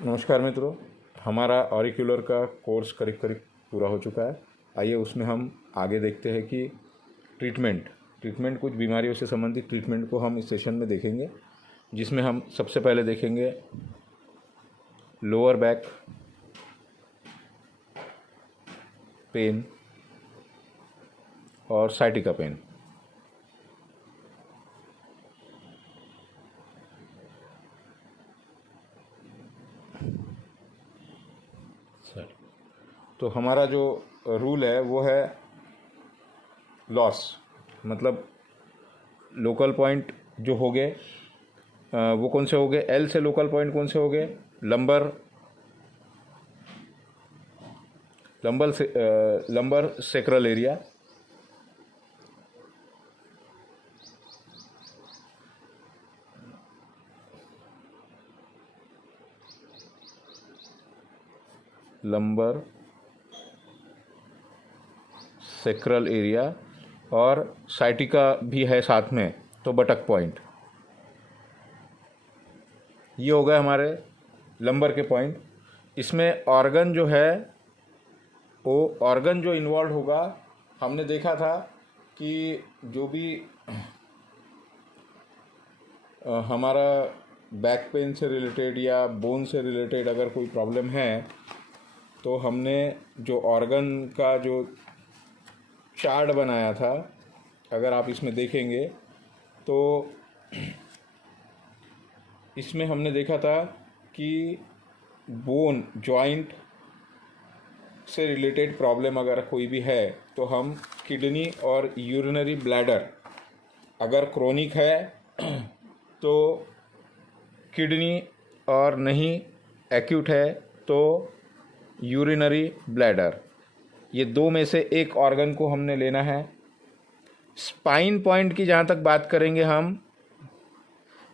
नमस्कार मित्रों, हमारा ऑरिक्यूलर का कोर्स करीब करीब पूरा हो चुका है। आइए उसमें हम आगे देखते हैं कि ट्रीटमेंट कुछ बीमारियों से संबंधित ट्रीटमेंट को हम इस सेशन में देखेंगे, जिसमें हम सबसे पहले देखेंगे लोअर बैक पेन और साइटिका पेन। तो हमारा जो रूल है वो है लॉस, मतलब लोकल पॉइंट जो हो गए वो कौन से हो गए, एल से लोकल पॉइंट कौन से हो गए, lumbar sacral area, lumbar sacral area और साइटिका भी है साथ में, तो बटक पॉइंट। ये हो गए हमारे लंबर के पॉइंट। इसमें ऑर्गन जो है वो ऑर्गन जो इन्वॉल्व होगा, हमने देखा था कि जो भी हमारा बैक पेन से रिलेटेड या बोन से रिलेटेड अगर कोई प्रॉब्लम है तो हमने जो ऑर्गन का जो चार्ट बनाया था, अगर आप इसमें देखेंगे तो इसमें हमने देखा था कि बोन जॉइंट से रिलेटेड प्रॉब्लम अगर कोई भी है तो हम किडनी और यूरिनरी ब्लैडर, अगर क्रोनिक है तो किडनी और नहीं एक्यूट है तो यूरिनरी ब्लैडर, ये दो में से एक ऑर्गन को हमने लेना है। स्पाइन पॉइंट की जहाँ तक बात करेंगे हम,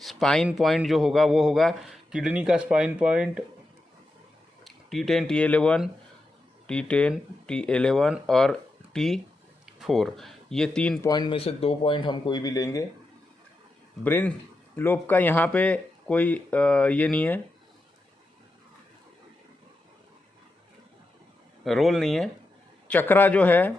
स्पाइन पॉइंट जो होगा वो होगा किडनी का spine point T10 T11 T10 T11 और T4, ये 3 पॉइंट में से 2 पॉइंट हम कोई भी लेंगे। ब्रेन लोब का यहाँ पे कोई ये नहीं है, रोल नहीं है। चक्रा जो है,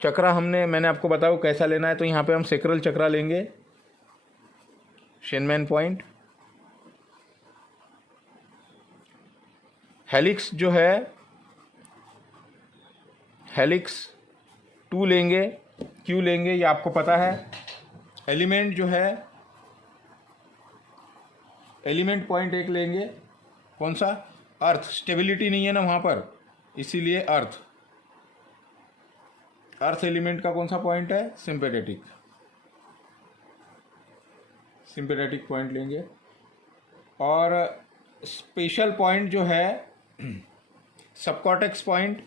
चक्रा मैंने आपको बताया कैसा लेना है, तो यहाँ पे हम सेक्रल चक्रा लेंगे, शेनमैन पॉइंट। हेलिक्स जो है, हेलिक्स 2 लेंगे। क्यों लेंगे ये आपको पता है। एलिमेंट जो है, एलिमेंट पॉइंट एक लेंगे, कौन सा, अर्थ। स्टेबिलिटी नहीं है ना वहाँ पर, इसीलिए अर्थ एलिमेंट का कौन सा पॉइंट है, सिंपैथेटिक पॉइंट लेंगे। और स्पेशल पॉइंट जो है सबकॉर्टेक्स पॉइंट,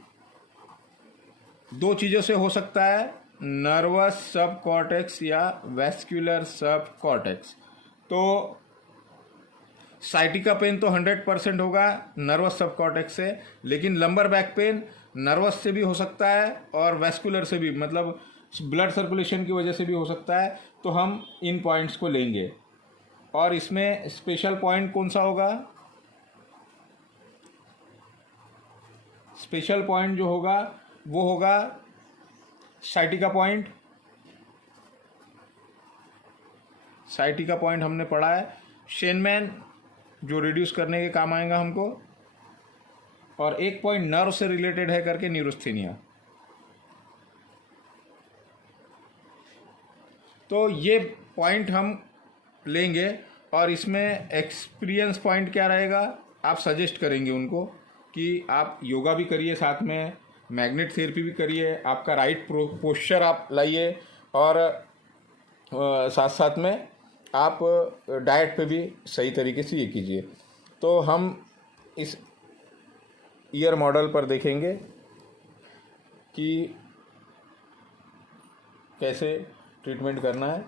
2 चीज़ों से हो सकता है, नर्वस सबकॉर्टेक्स या वैस्कुलर सबकॉर्टेक्स। तो साइटिका पेन तो 100% होगा नर्वस सबकॉर्टेक्स से, लेकिन लंबर बैक पेन नर्वस से भी हो सकता है और वैस्कुलर से भी, मतलब ब्लड सर्कुलेशन की वजह से भी हो सकता है। तो हम इन पॉइंट्स को लेंगे। और इसमें स्पेशल पॉइंट कौन सा होगा, स्पेशल पॉइंट जो होगा वो होगा साइटिका पॉइंट। साइटिका पॉइंट हमने पढ़ा है, शेनमैन जो रिड्यूस करने के काम आएगा हमको, और एक पॉइंट नर्व से रिलेटेड है करके न्यूरोस्थेनिया। तो ये पॉइंट हम लेंगे। और इसमें एक्सपीरियंस पॉइंट क्या रहेगा, आप सजेस्ट करेंगे उनको कि आप योगा भी करिए, साथ में मैग्नेट थेरेपी भी करिए, आपका राइट पोस्चर आप लाइए, और साथ साथ में आप डाइट पे भी सही तरीके से ये कीजिए। तो हम इस ईयर मॉडल पर देखेंगे कि कैसे ट्रीटमेंट करना है।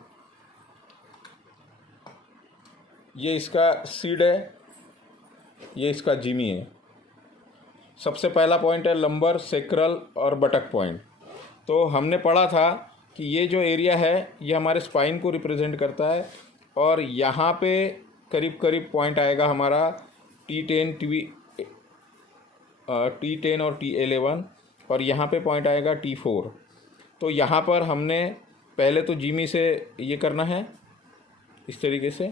ये इसका सीड है, ये इसका जिमी है। सबसे पहला पॉइंट है लंबर सेक्रल और बटक पॉइंट। तो हमने पढ़ा था कि ये जो एरिया है ये हमारे स्पाइन को रिप्रेजेंट करता है, और यहाँ पे करीब करीब पॉइंट आएगा हमारा T10 T10 और T11, और यहाँ पे पॉइंट आएगा T4। तो यहाँ पर हमने पहले तो जिमी से ये करना है इस तरीके से,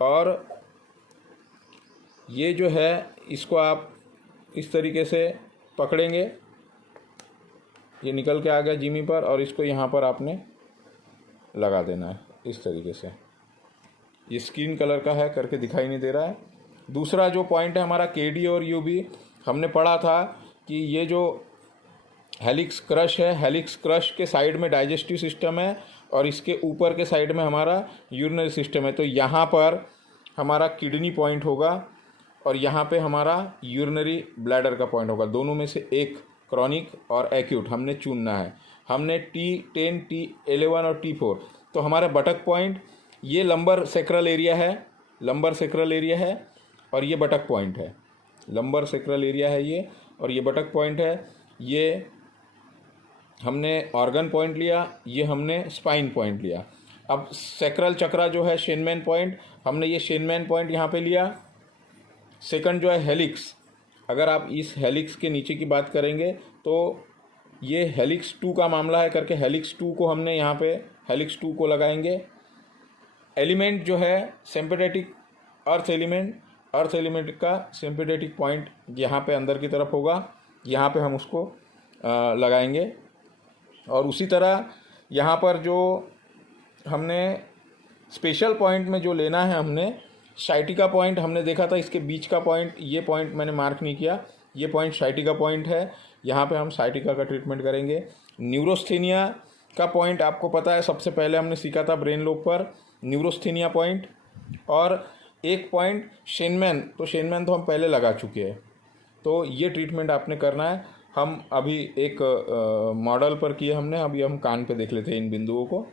और ये जो है इसको आप इस तरीके से पकड़ेंगे, ये निकल के आ गया जिमी पर, और इसको यहाँ पर आपने लगा देना है इस तरीके से। ये स्किन कलर का है, करके दिखाई नहीं दे रहा है। दूसरा जो पॉइंट है हमारा KD और UB, हमने पढ़ा था कि ये जो हेलिक्स क्रश है, हेलिक्स क्रश के साइड में डाइजेस्टिव सिस्टम है और इसके ऊपर के साइड में हमारा यूरिनरी सिस्टम है। तो यहाँ पर हमारा किडनी पॉइंट होगा और यहाँ पे हमारा यूरिनरी ब्लैडर का पॉइंट होगा। दोनों में से एक, क्रॉनिक और एक्यूट, हमने चुनना है। हमने T10, T11 और T4। तो हमारा बटक पॉइंट, ये लंबर सेक्रल एरिया है, लंबर सेक्रल एरिया है, और ये बटक पॉइंट है। लंबर सेक्रल एरिया है ये, और ये बटक पॉइंट है। ये हमने ऑर्गन पॉइंट लिया, ये हमने स्पाइन पॉइंट लिया। अब सेक्रल चक्रा जो है शेनमैन पॉइंट, हमने ये शेनमैन पॉइंट यहाँ पे लिया। सेकंड जो है हेलिक्स, अगर आप इस हेलिक्स के नीचे की बात करेंगे तो ये हेलिक्स 2 का मामला है, करके हेलिक्स 2 को हमने यहाँ पे हेलिक्स 2 को लगाएंगे। एलिमेंट जो है sympathetic earth element, earth element का सिंपैथेटिक पॉइंट यहाँ पे अंदर की तरफ होगा, यहाँ पे हम उसको लगाएंगे। और उसी तरह यहाँ पर जो हमने स्पेशल पॉइंट में जो लेना है, हमने साइटिका पॉइंट हमने देखा था, इसके बीच का पॉइंट, ये पॉइंट मैंने मार्क नहीं किया, ये पॉइंट साइटिका पॉइंट है। यहाँ पे हम साइटिका का ट्रीटमेंट करेंगे। न्यूरोस्थेनिया का पॉइंट आपको पता है, सबसे पहले हमने सीखा था ब्रेन लोब पर न्यूरोस्थेनिया पॉइंट। और एक पॉइंट शेनमैन, तो शेनमैन तो हम पहले लगा चुके हैं, तो ये ट्रीटमेंट आपने करना है। हम अभी एक मॉडल पर किए हमने, अभी हम कान पे देख लेते हैं इन बिंदुओं को।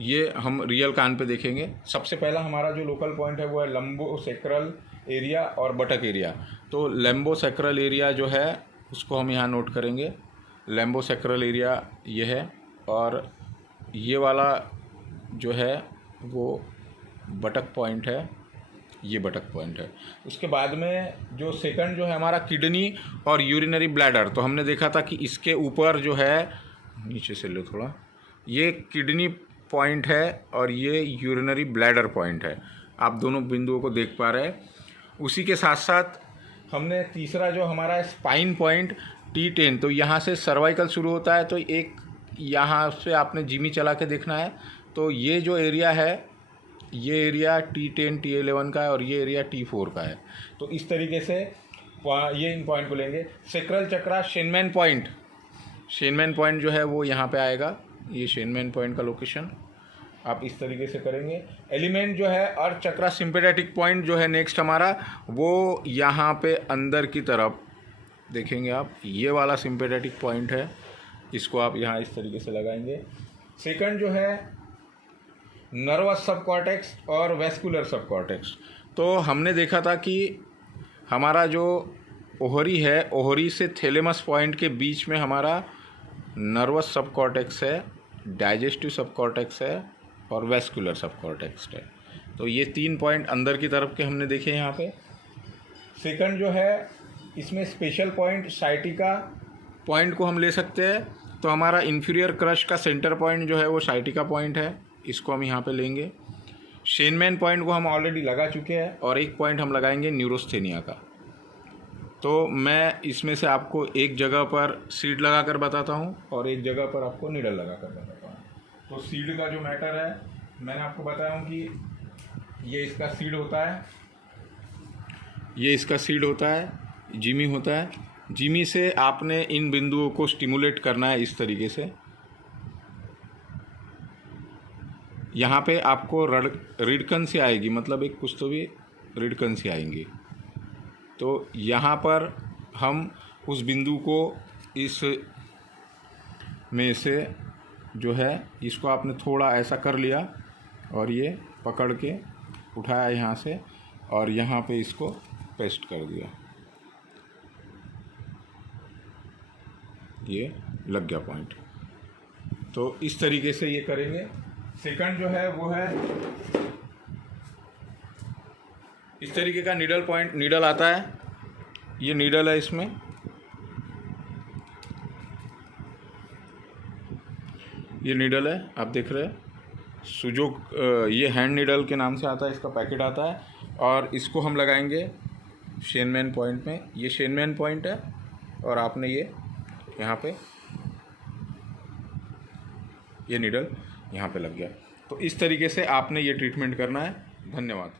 ये हम रियल कान पे देखेंगे। सबसे पहला हमारा जो लोकल पॉइंट है वो है लंबोसेक्रल एरिया और बटक एरिया। तो लंबोसेक्रल एरिया जो है उसको हम यहाँ नोट करेंगे। लंबोसेक्रल एरिया ये है, और ये वाला जो है वो बटक पॉइंट है, ये बटक पॉइंट है। उसके बाद में जो सेकंड जो है हमारा किडनी और यूरिनरी ब्लैडर, तो हमने देखा था कि इसके ऊपर जो है, नीचे से लो थोड़ा, ये किडनी पॉइंट है और ये यूरिनरी ब्लैडर पॉइंट है। आप दोनों बिंदुओं को देख पा रहे हैं। उसी के साथ साथ हमने तीसरा जो हमारा स्पाइन पॉइंट T10, तो यहाँ से सर्वाइकल शुरू होता है, तो एक यहाँ से आपने जिमी चला के देखना है। तो ये जो एरिया है, ये एरिया T10 T11 का है और ये एरिया T4 का है। तो इस तरीके से ये इन पॉइंट को लेंगे। सेक्रल चक्रा शेनमैन पॉइंट, शेनमैन पॉइंट जो है वो यहाँ पे आएगा, ये शेनमैन पॉइंट का लोकेशन आप इस तरीके से करेंगे। एलिमेंट जो है अर्थ चक्रा सिंपैथेटिक पॉइंट जो है नेक्स्ट हमारा, वो यहाँ पे अंदर की तरफ देखेंगे आप, ये वाला सिंपैथेटिक पॉइंट है, इसको आप यहाँ इस तरीके से लगाएंगे। सेकंड जो है नर्वस सबकॉर्टेक्स और वेस्कुलर सबकॉर्टेक्स। तो हमने देखा था कि हमारा जो ओहरी है, ओहरी से थैलेमस पॉइंट के बीच में हमारा नर्वस सबकॉर्टेक्स है, डाइजेस्टिव सबकॉर्टेक्स है और वेस्कुलर सबकॉर्टेक्स है। तो ये 3 पॉइंट अंदर की तरफ के हमने देखे यहाँ पे। सेकंड जो है इसमें स्पेशल पॉइंट साइटिका पॉइंट को हम ले सकते हैं। तो हमारा इन्फीरियर क्रश का सेंटर पॉइंट जो है वो साइटिका पॉइंट है, इसको हम यहाँ पे लेंगे। शेनमैन पॉइंट को हम ऑलरेडी लगा चुके हैं, और एक पॉइंट हम लगाएंगे न्यूरोस्थेनिया का। तो मैं इसमें से आपको एक जगह पर सीड लगा कर बताता हूँ और एक जगह पर आपको नीडल लगा कर बताता हूँ। तो सीड का जो मैटर है, मैंने आपको बताया हूँ कि ये इसका सीड होता है, ये इसका सीड होता है, जिमी होता है। जिमी से आपने इन बिंदुओं को स्टिमुलेट करना है इस तरीके से। यहाँ पे आपको रिडकन से आएगी, मतलब एक कुछ तो भी रिडकन से आएंगी। तो यहाँ पर हम उस बिंदु को इस में से जो है, इसको आपने थोड़ा ऐसा कर लिया और ये पकड़ के उठाया यहाँ से और यहाँ पे इसको पेस्ट कर दिया, ये लग गया पॉइंट। तो इस तरीके से ये करेंगे। सेकंड जो है वो है इस तरीके का नीडल आता है। ये नीडल है, इसमें ये नीडल है, आप देख रहे हैं सुजो, ये हैंड नीडल के नाम से आता है, इसका पैकेट आता है। और इसको हम लगाएंगे शेनमैन पॉइंट में। ये शेनमैन पॉइंट है और आपने ये यहाँ पे ये नीडल यहाँ पे लग गया। तो इस तरीके से आपने ये ट्रीटमेंट करना है। धन्यवाद।